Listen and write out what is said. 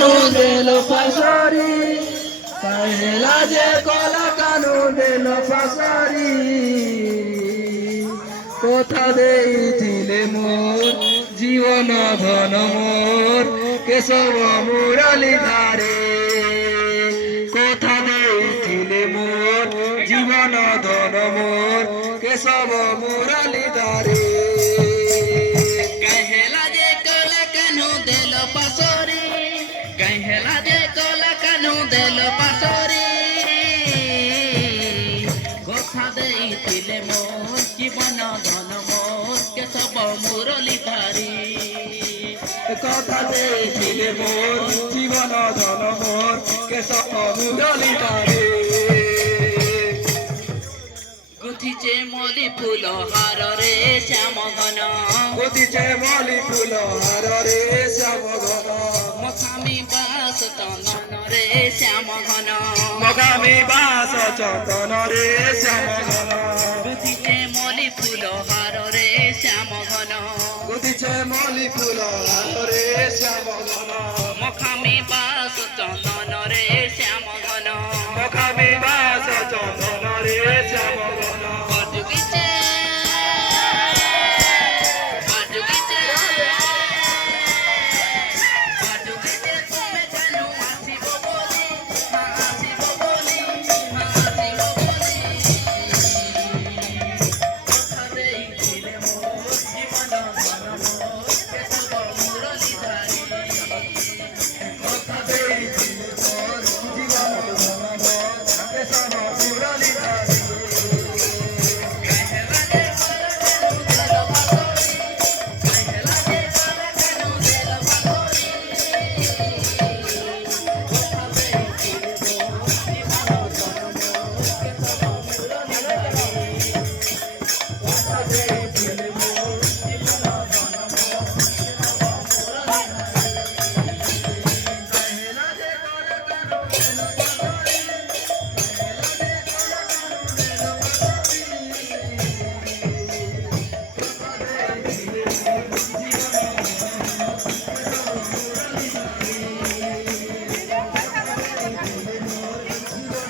কানু দেলো পাশারি কাহেলা যে কলা কানু দেলো পাশারি কোথা দেইছিলে মোর জীবন ধন মোর কেশব মুরলী ধারে কোথা দেইছিলে মোর জীবন ধন মোর কেশব মুরলী ধারে कहेला जे कोला कानू देलो पासोरी कहेला जे कोला कानू देलो पासोरी কথা দেইছিলে মোর জীবন ধন মোর কেশব মুরলী ধারী কথা দেইছিলে মোর জীবন ধন মোর কেশব মুরলী ধারে গুথিছে মলি ফুল হারে শ্যাম ঘন গুথিছে মলি ফুল হারে শ্যাম ঘন মখামি বাস তনন রে শ্যাম ঘন মগামী বাস চন্দন রে শ্যাম ঘন গুথিছে মলি ফুল হারে শ্যাম ঘন গুথিছে মলি ফুল হারে শ্যাম ঘন